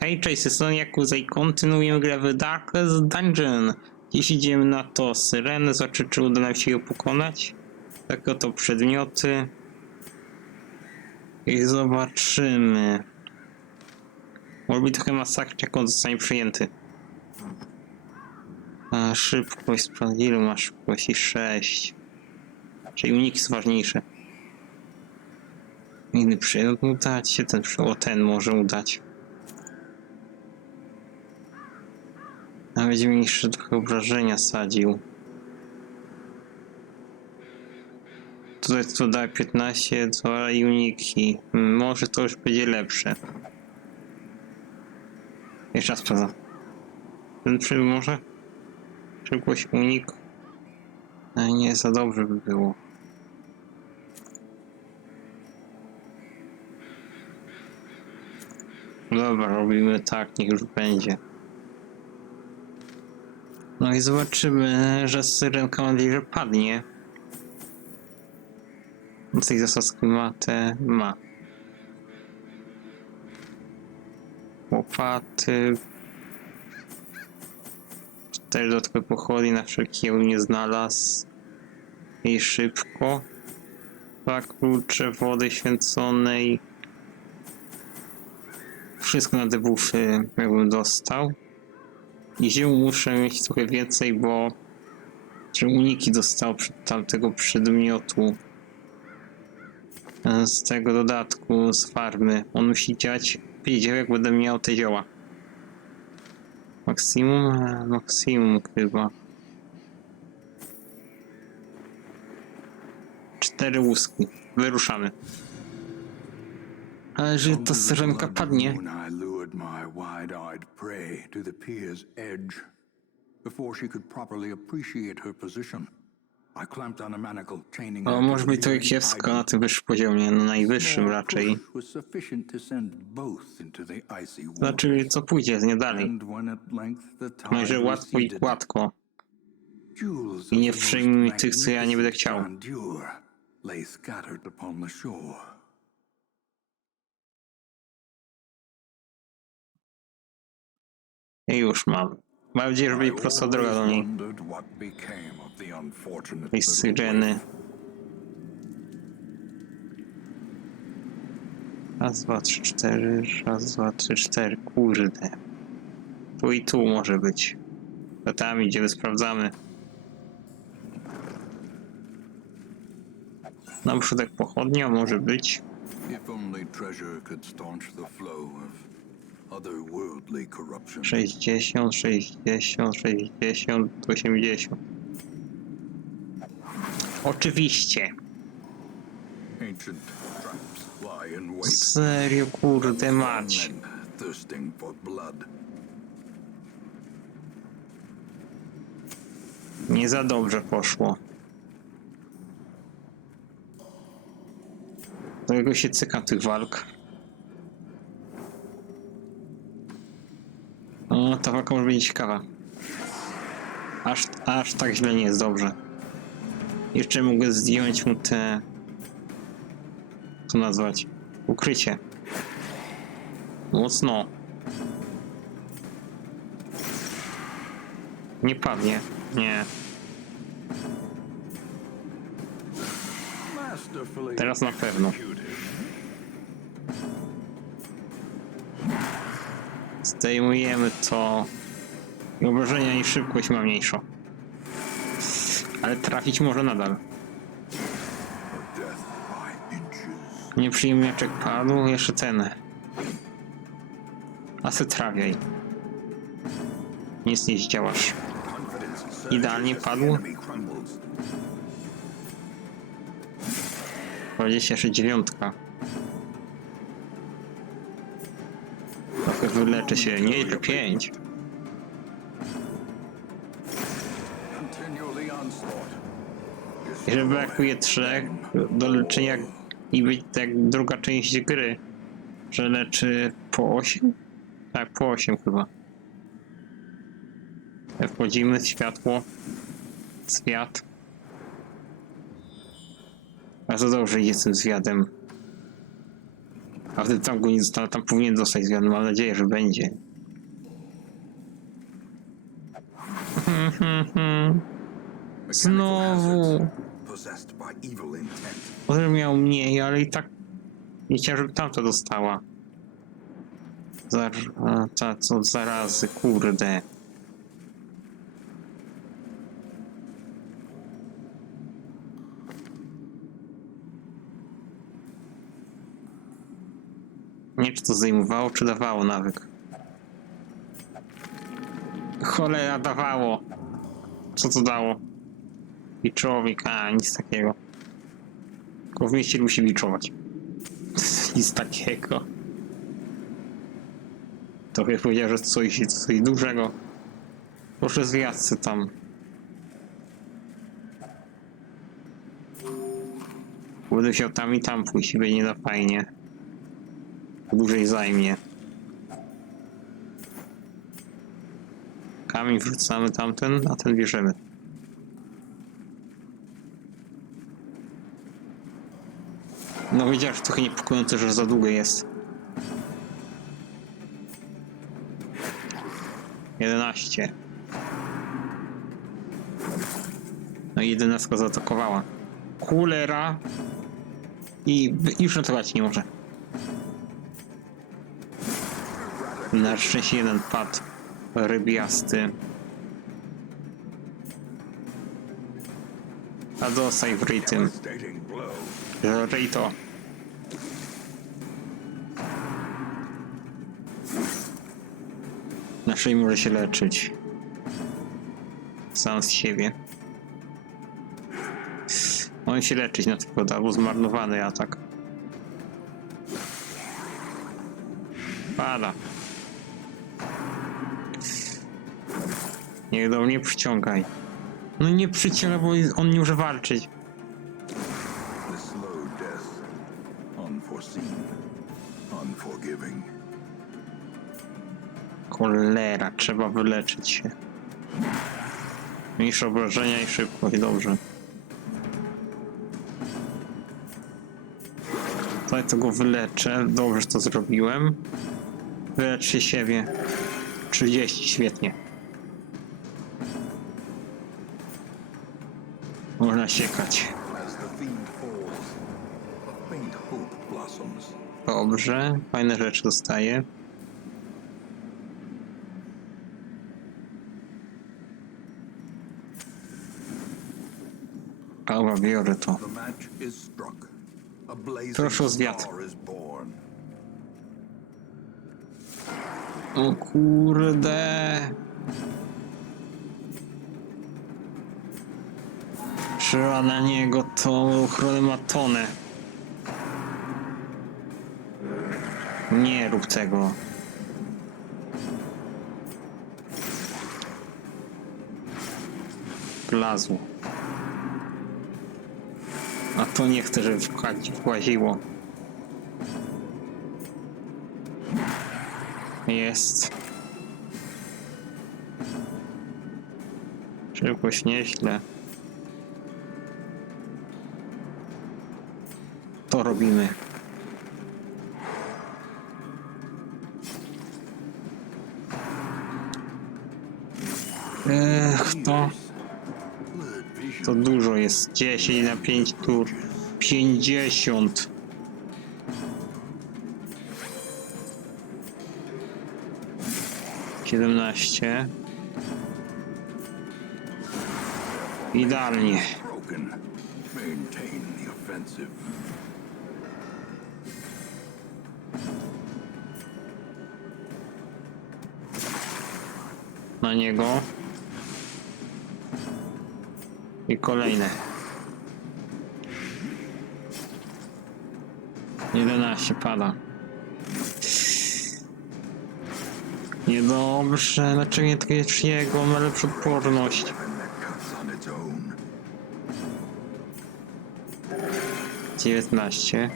Hej, cześć, jestem Jakuza i kontynuujemy grę w Darkest Dungeon. Dziś idziemy na to syrenę, zobaczyć czy uda nam się ją pokonać. Tak oto przedmioty. I zobaczymy. Może być trochę masakra, jak on zostanie przyjęty. A, szybkość, sprawdź, ile masz szybkości? 6. Czyli uniki są ważniejsze. Inny przedmiot mu dać się, ten, o ten może udać. Będzie mi jeszcze trochę obrażenia sadził. Tutaj to da 15, to i uniki. Może to już będzie lepsze. Jeszcze raz sprawdzam. Przy może? Szybkość unik. A nie, za dobrze by było. Dobra, robimy tak, niech już będzie. No i zobaczymy, że nadzieję, że padnie. Z zasadzki ma te... ma. Łopaty. Cztery dodatkowe pochody na wszelki ją nie znalazł. I szybko. Dwa klucze wody święconej. Wszystko na debuffy jakbym dostał. I ziół muszę mieć trochę więcej, bo że uniki dostał przed tamtego przedmiotu e, z tego dodatku z farmy. On musi działać wiedział jak będę miał te zioła. Maksimum? E, Maksimum chyba. Cztery łuski. Wyruszamy. Ale że ta syrenka padnie. My wide-eyed prey to the pier's edge. Before she could properly appreciate her position, I clamped on a manacle chaining O, her może to być to kiepsko na tym wyższym poziomie, na najwyższym raczej. Znaczy, co pójdzie, nie dalej. No że łatwo i gładko. I nie przyjmij tych, co ja nie będę chciał. grandeur lay scattered upon the shore. Już mam. Mam nadzieję, że I będzie prosta droga do niej. little syreny. Raz, dwa, trzy, cztery. Raz, dwa, trzy, cztery. Kurde. Tu i tu może być. To tam idziemy, sprawdzamy. Na przykład pochodnia może być. If only treasure could staunch the flow of 60, 60, 60, 80. Oczywiście. Serio, kurde mać. Nie za dobrze poszło. Dlatego się cykam tych walk. O, ta walka może być ciekawa. Aż, aż tak źle nie jest dobrze. Jeszcze mogę zdjąć mu te... Co nazwać? Ukrycie. Mocno. Nie padnie. Nie. Teraz na pewno. Zdejmujemy to. Obrażenia i szybkość ma mniejszą. Ale trafić może nadal. Nieprzyjemniaczek padł, jeszcze cenę. A se trawiaj. Nic nie zdziałasz. Idealnie padł. 29. Wyleczy się nie tylko pięć. Jeżeli brakuje trzech do leczenia i być tak druga część gry, że leczy po 8? Tak, po 8 chyba. Wchodzimy, światło, zwiat. Bardzo dobrze idzie z tym. A wtedy tam go nie zostało, tam powinien dostać zmian. Mam nadzieję, że będzie. Znowu. Może miał mniej, ale i tak nie chciałem, żeby tamta dostała. Zar... Ta, co zarazy, kurde. Nie czy to zajmowało, czy dawało nawyk. Cholera dawało. Co to dało? I człowiek, a nic takiego. Tylko w mieście musi biczować. Nic takiego. Trochę powiedział, że coś, coś dużego. Proszę zwiadcy tam. Będę chciał tam i tam pójść i będzie nie da fajnie. Dłużej zajmie. Kamień wrzucamy tamten, a ten bierzemy. No wiedziałem, że trochę niepokojące, że za długo jest. 11. No i 11 zaatakowała. Kulera. I już ratować nie może. Na szczęście jeden padł. Rybiasty. A dostaj w rytm. Devastating blow. Żerej to. Naszej może się leczyć. Sam z siebie. On się leczyć na tylko da, bo zmarnowany atak. Pada. Niech do mnie przyciągaj. No nie przyciąga, bo on nie może walczyć. The slow death. Unforeseen. Unforgiving. Cholera, trzeba wyleczyć się. Mniejsze obrażenia i szybko, i dobrze. Tutaj to go wyleczę. Dobrze, to zrobiłem. Wyleczcie siebie. 30, świetnie. Blossoms. Dobrze, fajne rzeczy dostaję. Dobra, biorę to. Proszę o zwiat. O kurde. Trzeba na niego tą ochronę ma tonę. Nie rób tego. Plazło. A to nie chcę, żeby właziło. Jest. Szybkość nieźle. To robimy. Ech, to, to dużo jest. 10 na 5 tur. 50. Siedemnaście. Idealnie. Na niego. I kolejne. 11 pada. Niedobrze, dlaczego nie jego, ma lepszą odporność. 19.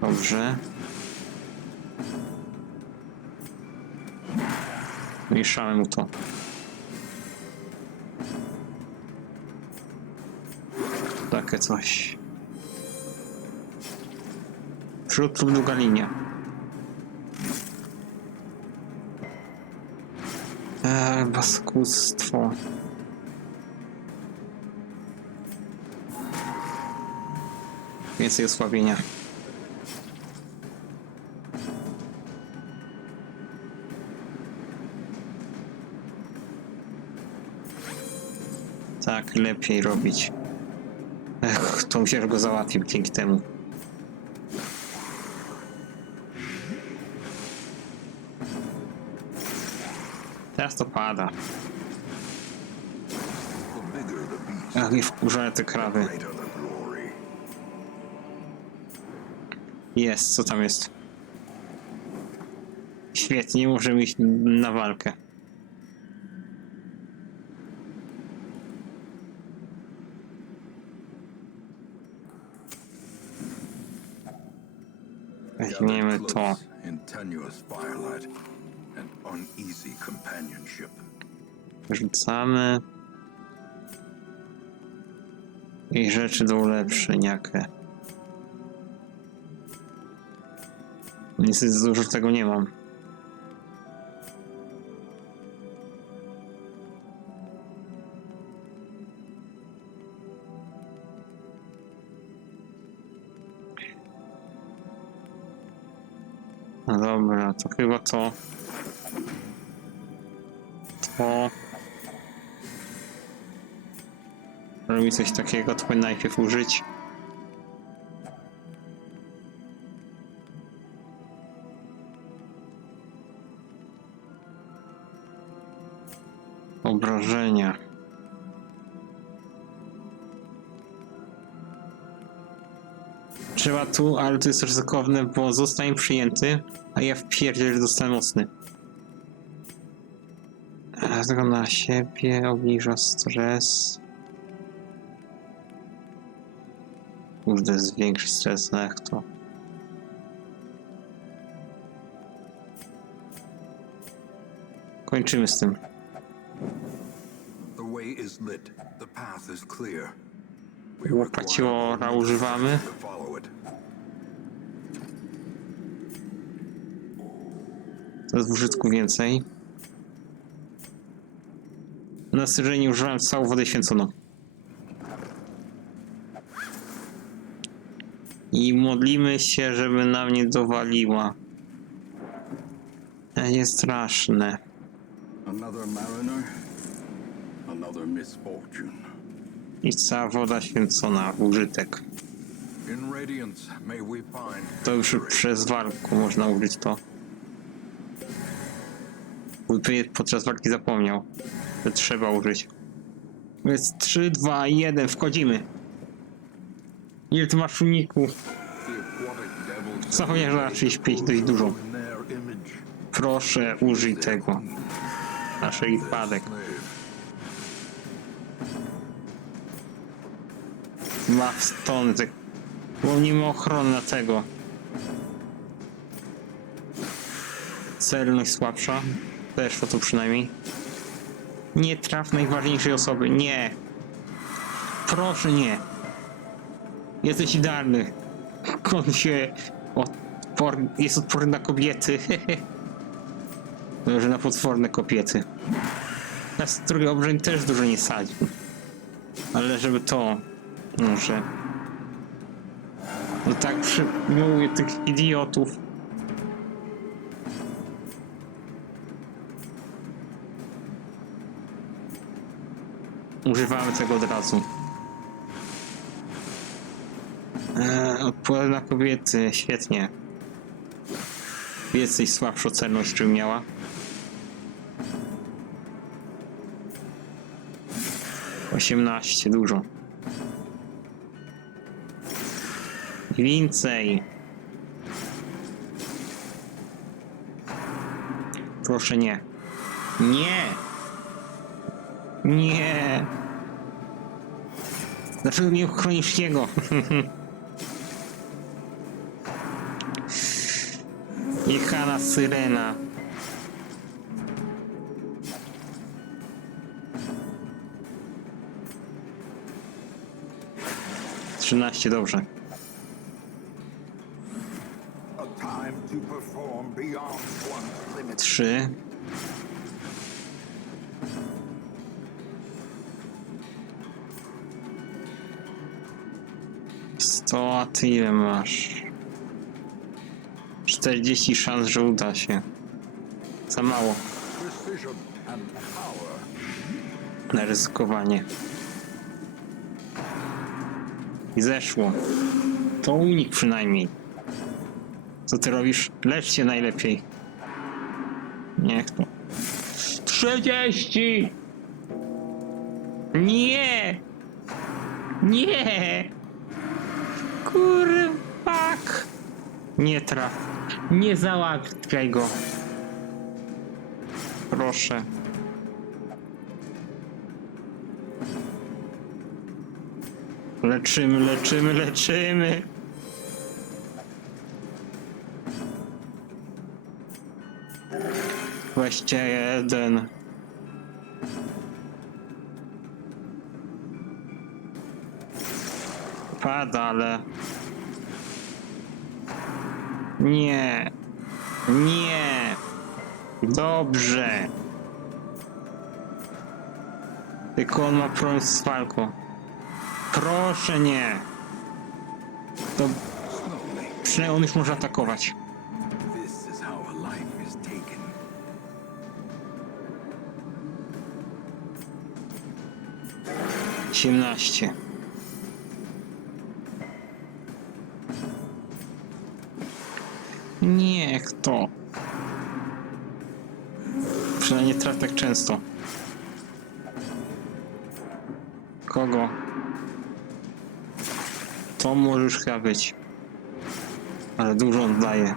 Dobrze. Mieszamy mu to. takie coś. Przód lub długa linia. Eee, baskustwo. Więcej osłabienia. Lepiej robić. Ech, to się go załatwił dzięki temu. Teraz to pada. Ach, nie wkurzają te krawy. Jest, co tam jest? Świetnie, możemy iść na walkę. Tenuous firelight and uneasy companionship. Rzucamy. I rzeczy do ulepszeniakę. Niestety za dużo tego nie mam. Chyba to. To. Robi coś takiego, to najpierw użyć. Obrażenia. Trzeba tu, ale to jest ryzykowne, bo zostanie przyjęty, a ja w pierdziel dostanę mocny. Tego na siebie obniża stres. Kurde, zwiększy stres, jak to? Kończymy z tym. The way to. To jest w użytku więcej. Na styrze używałem całą wodę święconą. I modlimy się, żeby nam nie dowaliła. Straszne. Mariner, another misfortune. I cała woda święcona w użytek. To już przez walkę można użyć to. Podczas walki zapomniał, że trzeba użyć. Więc 3, 2, 1, wchodzimy. Ile ty masz uników? Zapomniałem, że na 35 dość dużo. Proszę, użyj tego. Na wszelki wypadek. Dwa stony, tak. Bo nie ma ochrony na tego. Celność słabsza. Weszło tu przynajmniej. Nie traf najważniejszej osoby. Nie. Proszę nie. Jesteś idealny. On się jest odporny na kobiety. Może na potworne kobiety. Na drugi obrzęd też dużo nie sadzi. Ale żeby to... Może... No tak przyjmuję tych idiotów. Używamy tego od razu. Eee, odporne na kobiety, świetnie. Jesteś słabszą celność, czym miała. Osiemnaście, dużo. Więcej. Proszę nie. Nie! Nie! Dlaczego nie ochronisz jego? Jechana syrena. 13, dobrze. A ty ile masz? 40 szans, że uda się. Za mało na ryzykowanie. I zeszło. To unik przynajmniej. Co ty robisz? Lecz się najlepiej. Niech to. 30! Nie! Nie! Kurwak! Nie traf. Nie załatwiaj go. Proszę. Leczymy, leczymy, leczymy. Dwadzieścia jeden. Pada, ale... Nie. Nie. Dobrze. Tylko on ma problem z walką. Proszę nie. To przynajmniej on już może atakować. This is how a life is taken. Siedemnaście. Nie, kto? Przynajmniej traf tak często. Kogo? To możesz chyba być. Ale dużo on daje.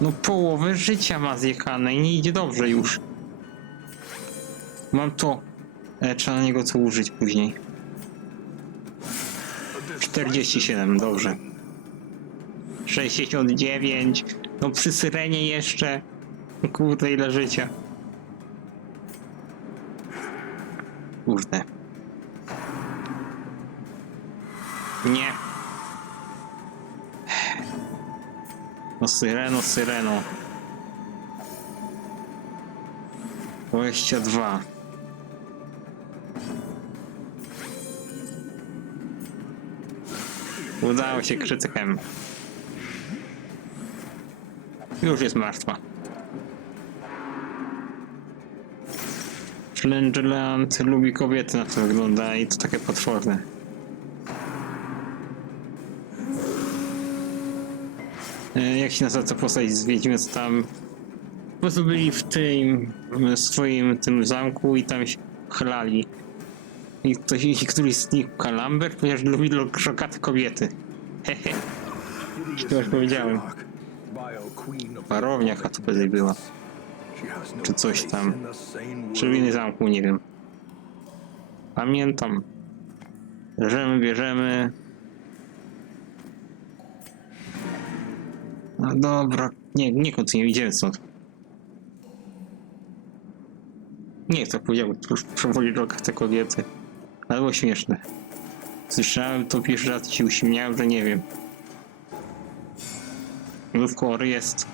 No połowę życia ma zjechane i nie idzie dobrze już. Mam to. E, trzeba na niego co użyć później. 47, dobrze. 69. No przy syrenie jeszcze. Kurde, ile życia. Kurde. Nie. No syreno, syreno. 22. Udało się krytykiem. Już jest martwa. Flingerland lubi kobiety, na to wygląda i to takie potworne. E, Jak się nazywa ta postać z Wiedźmy, co tam po prostu byli w tym w swoim tym zamku i tam się chlali. I ktoś, i któryś z nich Kalambert, ponieważ lubi rokaty kobiety. Hehe. Już powiedziałem. Parownia tu tutaj była. Czy coś tam. Czy w innym zamku, nie wiem. Pamiętam. Bierzemy, bierzemy. No dobra. Nie, nie kontynuuj, idziemy stąd. Nie, tak powiedział, już rok te kobiety. Ale było śmieszne. Słyszałem to pierwszy raz się uśmiałem, że nie wiem. Lówkory jest.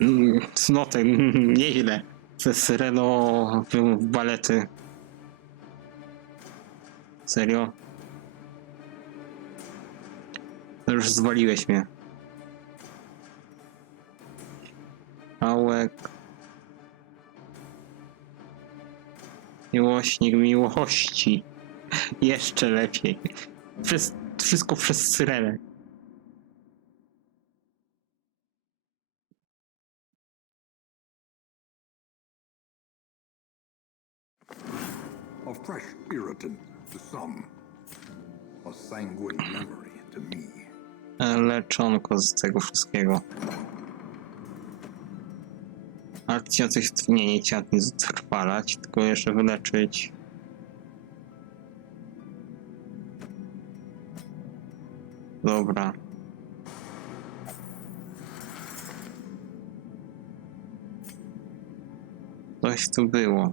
Mm, Cnotek, nieźle. Ze Syreno w balety. Serio? To Już zwaliłeś mnie. Ałek. Miłośnik miłości. Jeszcze lepiej. Przez, wszystko przez syrenę. A fresh irritant to some. A sanguine memory to me. leczonko z tego wszystkiego. Akcja coś nie, nie chciała nic trwalać, tylko jeszcze wyleczyć. Dobra. Coś tu było.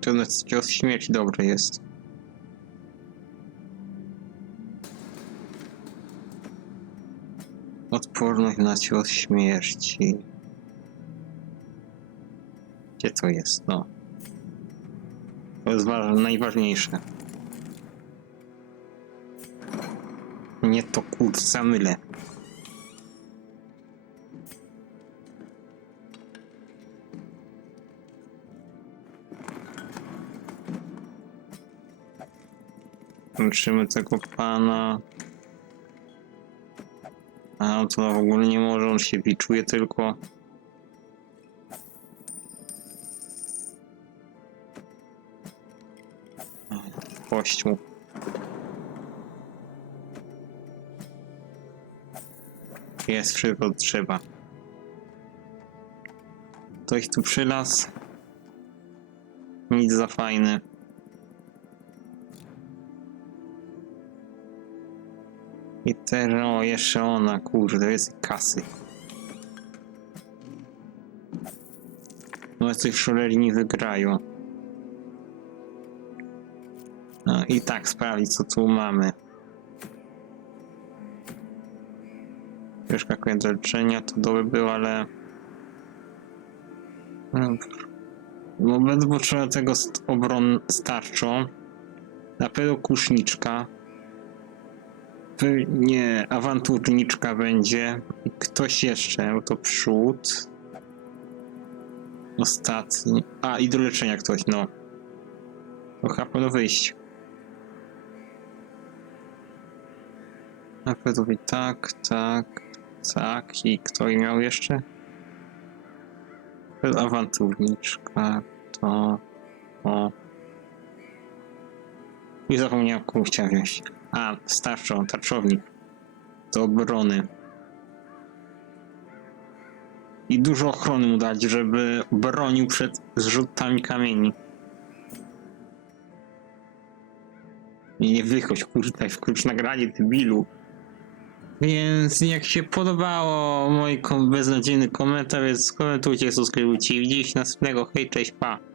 Ten cios śmierci dobry jest. Odporność na cios śmierci. Gdzie to jest? No. To jest wa- najważniejsze. Nie to kurca mylę. Kończymy tego pana. A on to w ogóle nie może, on się biczuje tylko. Kościół. Jest wszystko trzeba. Ktoś tu przylas. Nic za fajny. I też, o, jeszcze ona, kurde, jest kasy. No, coś szoleri nie wygrają. No, i tak sprawdzić, co tu mamy. Troszkę koniec leczenia to dobre było, ale... No, będę potrzebował tego obron starczą. Na pewno kuszniczka. Pewnie awanturniczka będzie. Ktoś jeszcze, to przód. Ostatni. A, i do leczenia ktoś, no. To powinno wyjść. Na pewno by tak, tak, tak. I kto miał jeszcze? Awanturniczka, to... O. I zapomniałem, chciałem wziąć. A, starczą, tarczownik. Do obrony. I dużo ochrony mu dać, żeby bronił przed zrzutami kamieni. I nie wychodź, kurde, wkrótce nagranie, debilu. Więc jak się podobało mój beznadziejny komentarz, więc komentujcie, subskrybujcie i widzimy się następnego. Hej, cześć, pa.